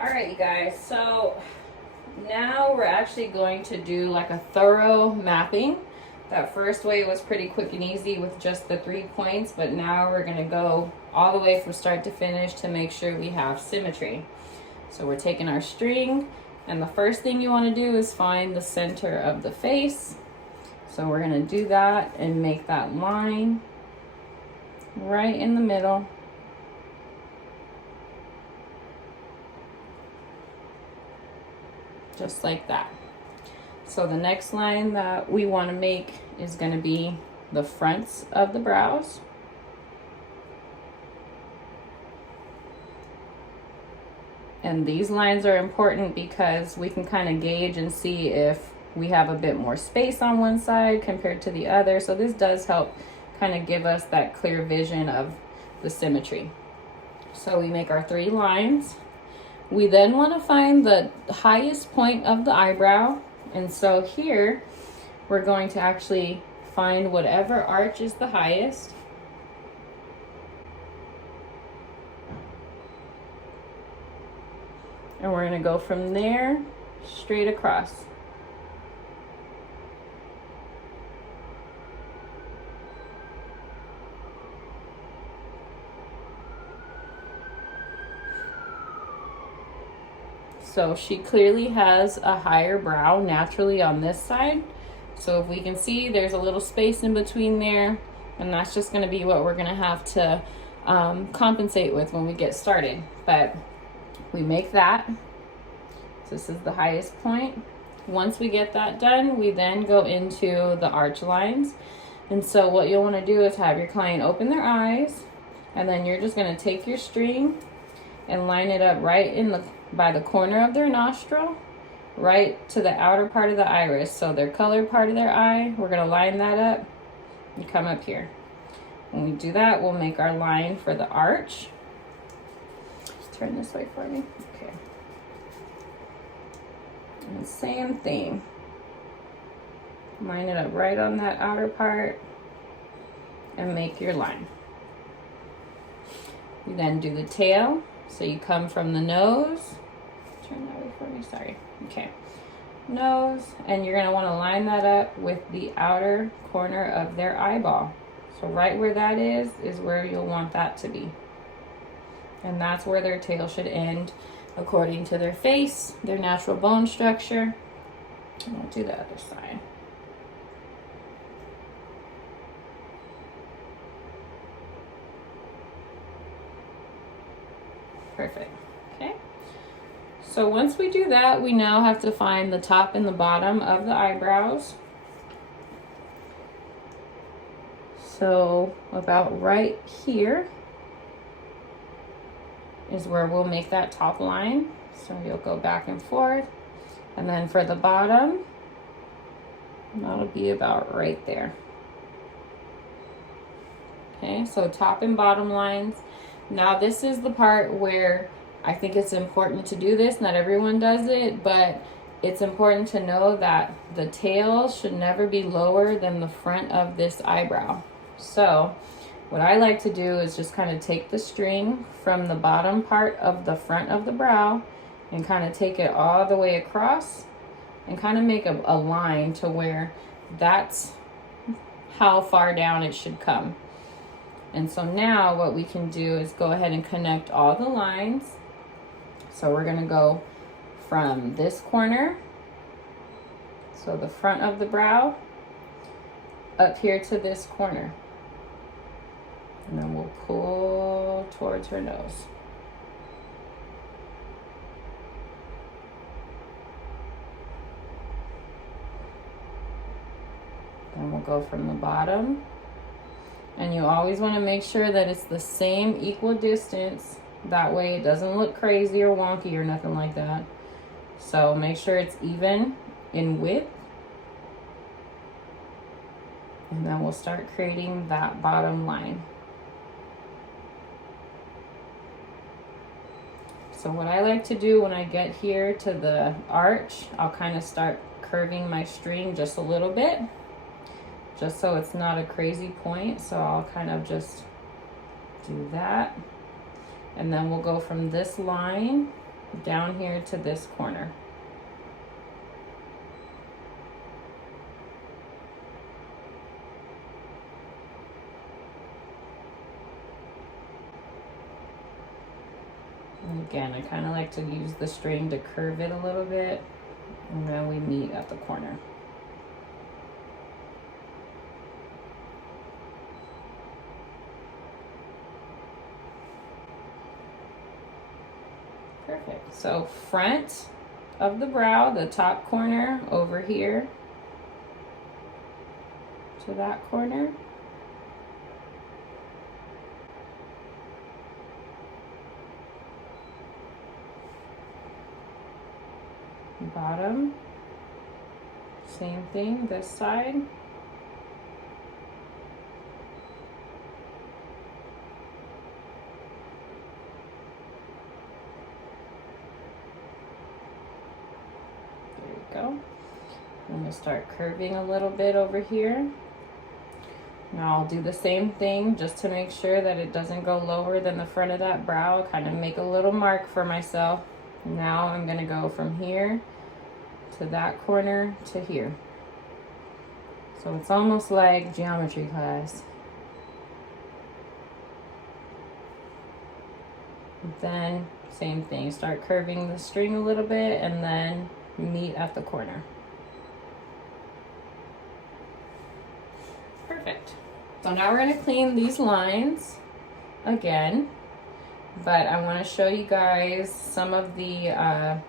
All right, you guys, so now we're actually going to do like a thorough mapping. That first way was pretty quick and easy with just the 3 points, but now we're gonna go all the way from start to finish to make sure we have symmetry. So we're taking our string, and the first thing you wanna do is find the center of the face. So we're gonna do that and make that line right in the middle. Just like that. So the next line that we want to make is going to be the fronts of the brows. And these lines are important because we can kind of gauge and see if we have a bit more space on one side compared to the other. So this does help kind of give us that clear vision of the symmetry. So we make our 3 lines. We then want to find the highest point of the eyebrow. And so here, we're going to actually find whatever arch is the highest. And we're going to go from there straight across. So she clearly has a higher brow naturally on this side. So if we can see, there's a little space in between there, and that's just going to be what we're going to have to compensate with when we get started. But we make that. So this is the highest point. Once we get that done, we then go into the arch lines. And so what you'll want to do is have your client open their eyes, and then you're just going to take your string and line it up right in by the corner of their nostril, right to the outer part of the iris. So their colored part of their eye, we're going to line that up and come up here. When we do that, we'll make our line for the arch. Turn this way for me. Okay. And same thing. Line it up right on that outer part and make your line. You then do the tail. So you come from the nose, turn that way for me, sorry. Okay, nose, and you're gonna wanna line that up with the outer corner of their eyeball. So right where that is where you'll want that to be. And that's where their tail should end according to their face, their natural bone structure. And we'll do the other side. Perfect. Okay. So once we do that, we now have to find the top and the bottom of the eyebrows. So about right here is where we'll make that top line. So you'll go back and forth. And then for the bottom, that'll be about right there. Okay, so top and bottom lines. Now this is the part where I think it's important to do this. Not everyone does it, but it's important to know that the tail should never be lower than the front of this eyebrow. So what I like to do is just kind of take the string from the bottom part of the front of the brow and kind of take it all the way across and kind of make a line to where that's how far down it should come. And so now what we can do is go ahead and connect all the lines. So we're going to go from this corner, so the front of the brow, up here to this corner. And then we'll pull towards her nose. Then we'll go from the bottom. And you always want to make sure that it's the same equal distance. That way it doesn't look crazy or wonky or nothing like that. So make sure it's even in width. And then we'll start creating that bottom line. So what I like to do when I get here to the arch, I'll kind of start curving my string just a little bit, just so it's not a crazy point. So I'll kind of just do that. And then we'll go from this line down here to this corner. And again, I kind of like to use the string to curve it a little bit, and then we meet at the corner. Perfect. So front of the brow, the top corner over here to that corner. Bottom, same thing this side. There you go. I'm going to start curving a little bit over here. Now I'll do the same thing just to make sure that it doesn't go lower than the front of that brow. Kind of make a little mark for myself. Now I'm going to go from here to that corner to here. So it's almost like geometry class. Then same thing, start curving the string a little bit and then meet at the corner. Perfect. So now we're going to clean these lines again, but I want to show you guys some of the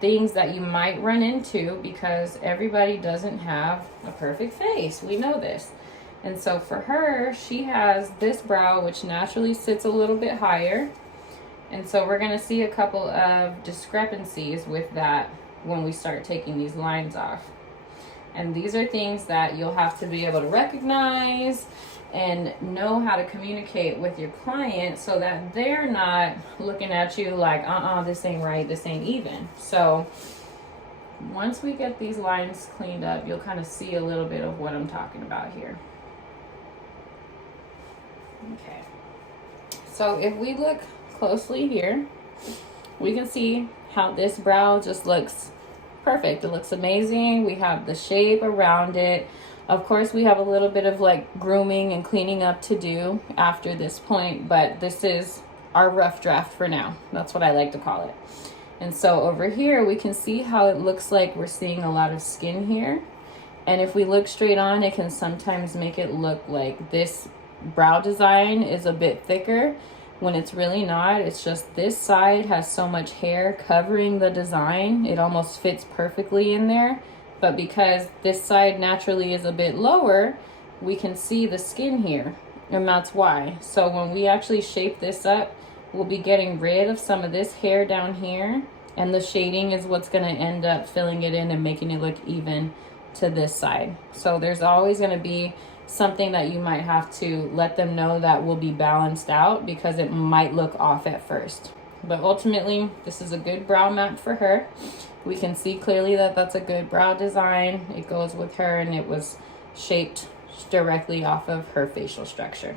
things that you might run into, because everybody doesn't have a perfect face. We know this. And so for her, she has this brow which naturally sits a little bit higher. And so we're going to see a couple of discrepancies with that when we start taking these lines off. And these are things that you'll have to be able to recognize and know how to communicate with your client so that they're not looking at you like, this ain't right, this ain't even. So once we get these lines cleaned up, you'll kind of see a little bit of what I'm talking about here. Okay. So if we look closely here, we can see how this brow just looks perfect. It looks amazing. We have the shape around it. Of course, we have a little bit of like grooming and cleaning up to do after this point, but this is our rough draft for now. That's what I like to call it. And so over here, we can see how it looks like we're seeing a lot of skin here. And if we look straight on, it can sometimes make it look like this brow design is a bit thicker when it's really not. It's just this side has so much hair covering the design, it almost fits perfectly in there. But because this side naturally is a bit lower, we can see the skin here, and that's why. So when we actually shape this up, we'll be getting rid of some of this hair down here, and the shading is what's going to end up filling it in and making it look even to this side. So there's always going to be something that you might have to let them know that will be balanced out, because it might look off at first. But ultimately, this is a good brow map for her. We can see clearly that that's a good brow design. It goes with her, and it was shaped directly off of her facial structure.